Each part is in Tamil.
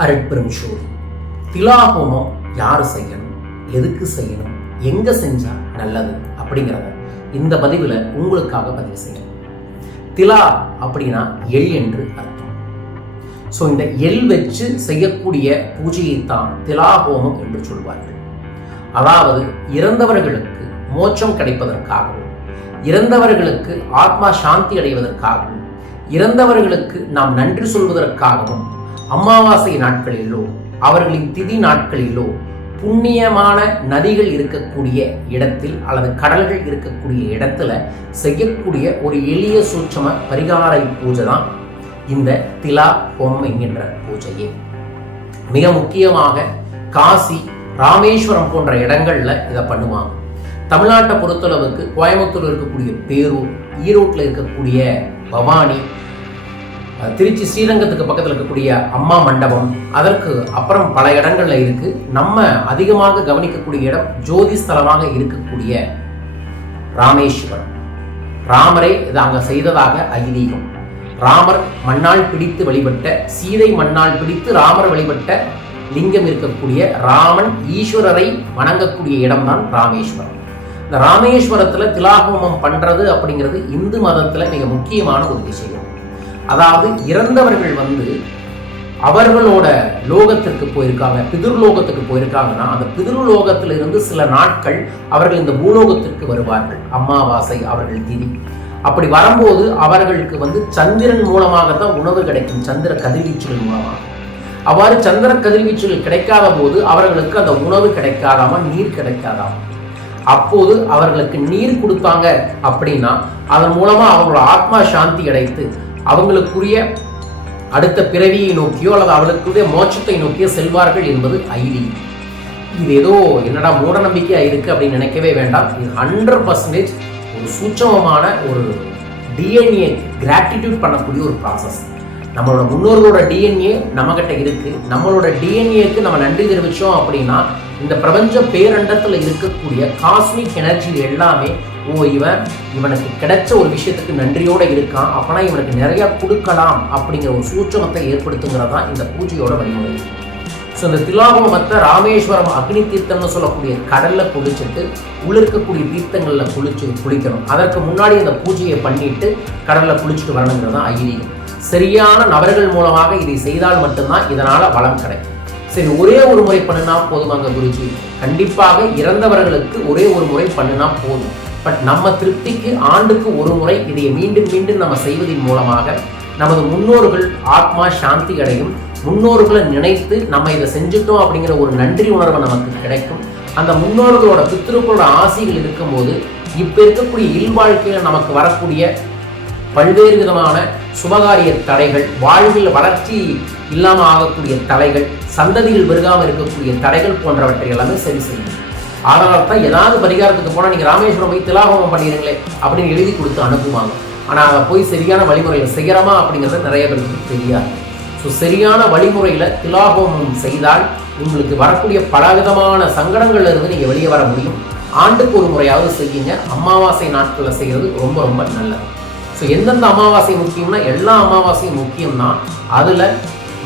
அருட்பெரும் சோதி திலாஹோமம் யார் செய்யணும்? எதுக்கு செய்யணும்? எங்க செஞ்சா நல்லது? அப்படிங்கிறத இந்த பதிவில் உங்களுக்காக பதிவு செய்யணும் திலா அப்படின்னா எள் என்று அர்த்தம். ஸோ இந்த எள் வச்சு செய்யக்கூடிய பூஜையை தான் திலாஹோமம் என்று சொல்வார்கள். அதாவது இறந்தவர்களுக்கு மோட்சம் கிடைப்பதற்காகவும் இறந்தவர்களுக்கு ஆத்மா சாந்தி அடைவதற்காகவும் இறந்தவர்களுக்கு நாம் நன்றி சொல்வதற்காகவும் அமாவாசை நாட்களிலோ அவர்களின் திதி நாட்களிலோ புண்ணியமான நதிகள் இருக்கக்கூடிய இடத்தில் அல்லது கடல்கள் இருக்கக்கூடிய இடத்துல செய்யக்கூடிய ஒரு எளிய சூட்சம பரிகார பூஜை தான் இந்த திலா ஹோமம் என்கின்ற பூஜையே. மிக முக்கியமாக காசி ராமேஸ்வரம் போன்ற இடங்கள்ல இதை பண்ணுவாங்க. தமிழ்நாட்டை பொறுத்தளவுக்கு கோயம்புத்தூர் இருக்கக்கூடிய பேரூர் ஈரோட்டில் இருக்கக்கூடிய பவானி திருச்சி ஸ்ரீரங்கத்துக்கு பக்கத்தில் இருக்கக்கூடிய அம்மா மண்டபம் அதற்கு அப்புறம் பல இடங்கள்ல இருக்கு. நம்ம அதிகமாக கவனிக்கக்கூடிய இடம் ஜோதி ஸ்தலமாக இருக்கக்கூடிய ராமேஸ்வரம். ராமரே இது அங்க செய்ததாக ஐதீகம். ராமர் மண்ணால் பிடித்து வழிபட்ட சீதை மண்ணால் பிடித்து ராமர் வழிபட்ட லிங்கம் இருக்கக்கூடிய ராமன் ஈஸ்வரரை வணங்கக்கூடிய இடம்தான் ராமேஸ்வரம். இந்த ராமேஸ்வரத்துல திலாகோமம் பண்றது அப்படிங்கிறது இந்து மதத்துல மிக முக்கியமான ஒரு விஷயம். அதாவது இறந்தவர்கள் வந்து அவர்களோட லோகத்திற்கு போயிருக்காங்க பிதிர்லோகத்துக்கு போயிருக்காங்கன்னா அந்த பிதிர்லோகத்துல இருந்து சில நாட்கள் அவர்கள் இந்த பூலோகத்திற்கு வருவார்கள். அம்மாவாசை அவர்கள் திதி. அப்படி வரும்போது அவர்களுக்கு வந்து சந்திரன் மூலமாகத்தான் உணவு கிடைக்கும் சந்திர கதிர்வீச்சுகள் மூலமாக. அவ்வாறு சந்திர கதிர்வீச்சுகள் கிடைக்காத போது அவர்களுக்கு அந்த உணவு கிடைக்காதாம நீர் கிடைக்காதாம்? அப்போது அவர்களுக்கு நீர் கொடுத்தாங்க அப்படின்னா அதன் மூலமா அவங்களோட ஆத்மா சாந்தி அடைத்து அவங்களுக்குரிய அடுத்த பிறவியை நோக்கியோ அல்லது அவர்களுக்குரிய மோட்சத்தை நோக்கியோ செல்வார்கள் என்பது ஐதீகம். இது ஏதோ என்னடா மூட இருக்குது அப்படின்னு நினைக்கவே வேண்டாம். இது ஹண்ட்ரட் பர்சன்டேஜ் ஒரு சூட்சமமான ஒரு டிஎன்ஏ கிராட்டிடியூட் பண்ணக்கூடிய ஒரு ப்ராசஸ் நம்மளோட முன்னோர்களோட டிஎன்ஏ நம்மகிட்ட இருக்குது நம்மளோட டிஎன்ஏக்கு நம்ம நன்றி தெரிவித்தோம் அப்படின்னா இந்த பிரபஞ்ச பேரண்டத்தில் இருக்கக்கூடிய காஸ்மிக் எனர்ஜி எல்லாமே ஓ இவன் இவனுக்கு கிடைச்ச ஒரு விஷயத்துக்கு நன்றியோடு இருக்கான். அப்போனா இவனுக்கு நிறைய கொடுக்கலாம் அப்படிங்கிற ஒரு சூட்சமத்தை ஏற்படுத்துங்கிறது தான் இந்த பூஜையோட வழிமுறை. ஸோ இந்த திலாகோமத்தை ராமேஸ்வரம் அக்னி தீர்த்தம்னு சொல்லக்கூடிய கடலில் குளிச்சுட்டு உளிர்க்கக்கூடிய தீர்த்தங்களில் குளிச்சு குளிக்கணும். அதற்கு முன்னாடி அந்த பூஜையை பண்ணிட்டு கடலில் குளிச்சுட்டு வரணுங்கிறது தான் ஐதீகம். சரியான நபர்கள் மூலமாக இதை செய்தால் மட்டும்தான் இதனால் வளம் கிடைக்கும். சரி ஒரே ஒரு முறை பண்ணினா போதுமாங்க குருஜி? கண்டிப்பாக இறந்தவர்களுக்கு ஒரே ஒரு முறை பண்ணினா போதும். பட் நம்ம திருப்திக்கு ஆண்டுக்கு ஒரு முறை இதை மீண்டும் மீண்டும் நம்ம செய்வதன் மூலமாக நமது முன்னோர்கள் ஆத்மா சாந்தி அடையும். முன்னோர்களை நினைத்து நம்ம இதை செஞ்சுட்டோம் அப்படிங்கிற ஒரு நன்றி உணர்வு நமக்கு கிடைக்கும். அந்த முன்னோர்களோட பித்திருக்களோட ஆசைகள் இருக்கும்போது இப்போ இருக்கக்கூடிய இல்வாழ்க்கையில் நமக்கு வரக்கூடிய பல்வேறு விதமான சுபகாரிய தடைகள் வாழ்வில் வளர்ச்சி இல்லாமல் ஆகக்கூடிய தடைகள் சந்ததியில் பெருகாமல் இருக்கக்கூடிய தடைகள் போன்றவற்றை எல்லாமே சரி செய்யும். அதனால தான் ஏதாவது பரிகாரத்துக்கு போனால் நீங்கள் ராமேஸ்வரம் போய் திலாகோமம் பண்ணிடுங்களே அப்படின்னு எழுதி கொடுத்து அனுப்புவாங்க. ஆனால் அதை போய் சரியான வழிமுறையில் செய்கிறோமா அப்படிங்கிறது நிறைய பேருக்கு தெரியாது. ஸோ சரியான வழிமுறையில் திலாகோமம் செய்தால் உங்களுக்கு வரக்கூடிய பலவிதமான சங்கடங்கள்ல இருந்து நீங்கள் வெளியே வர முடியும். ஆண்டுக்கு ஒரு முறையாவது செய்யுங்க. அமாவாசை நாட்களில் செய்கிறது ரொம்ப ரொம்ப நல்லது. ஸோ எந்தெந்த அமாவாசை முக்கியம்னா எல்லா அமாவாசையும் முக்கியம்தான் அதில்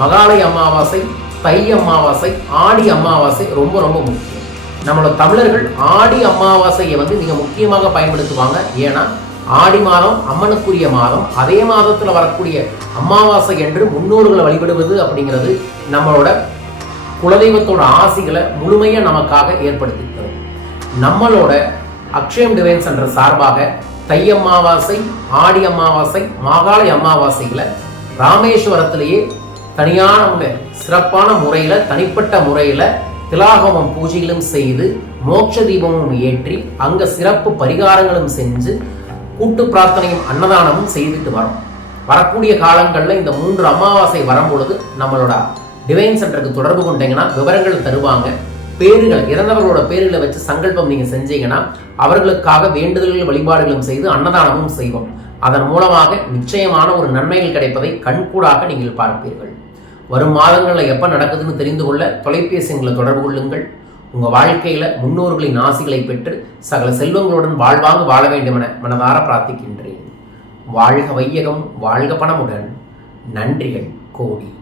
மகாலய அமாவாசை தை அமாவாசை ஆடி அமாவாசை ரொம்ப ரொம்ப முக்கியம். நம்மளோட தமிழர்கள் ஆடி அமாவாசையை வந்து மிக முக்கியமாக பயன்படுத்துவாங்க. ஏன்னா ஆடி மாதம் அம்மனுக்குரிய மாதம் அதே மாதத்தில் வரக்கூடிய அமாவாசை என்று முன்னோர்களை வழிபடுவது அப்படிங்கிறது நம்மளோட குலதெய்வத்தோட ஆசைகளை முழுமையாக நமக்காக ஏற்படுத்தி தரும் நம்மளோட அக்ஷயம் டிவைன் சென்டர் சார்பாக தை அமாவாசை ஆடி அமாவாசை மாகாளி அமாவாசைகளை ராமேஸ்வரத்திலேயே தனியான சிறப்பான முறையில் தனிப்பட்ட முறையில் திலாகமம் பூஜைகளும் செய்து மோட்ச தீபமும் ஏற்றி அங்க சிறப்பு பரிகாரங்களும் செஞ்சு கூட்டு பிரார்த்தனையும் அன்னதானமும் செய்துட்டு வரோம். வரக்கூடிய காலங்களில் இந்த மூன்று அமாவாசை வரும்பொழுது நம்மளோட டிவைன் சென்டருக்கு தொடர்பு கொண்டீங்கன்னா விவரங்கள் தருவாங்க. பேருகள் இறந்தவர்களோட பேர்களை வச்சு சங்கல்பம் நீங்கள் செஞ்சீங்கன்னா அவர்களுக்காக வேண்டுதல்கள் வழிபாடுகளும் செய்து அன்னதானமும் செய்வோம். அதன் மூலமாக நிச்சயமான ஒரு நன்மைகள் கிடைப்பதை கண்கூடாக நீங்கள் பார்ப்பீர்கள். வரும் மாதங்களில் எப்போ நடக்குதுன்னு தெரிந்து கொள்ள தொலைபேசிங்களை தொடர்பு கொள்ளுங்கள். உங்கள் வாழ்க்கையில் முன்னோர்களின் ஆசிகளை பெற்று சகல செல்வங்களுடன் வாழ்வாங்க வாழ வேண்டுமென மனதார பிரார்த்திக்கின்றேன். வாழ்க வையகம் வாழ்க பணமுடன். நன்றிகள் கோடி.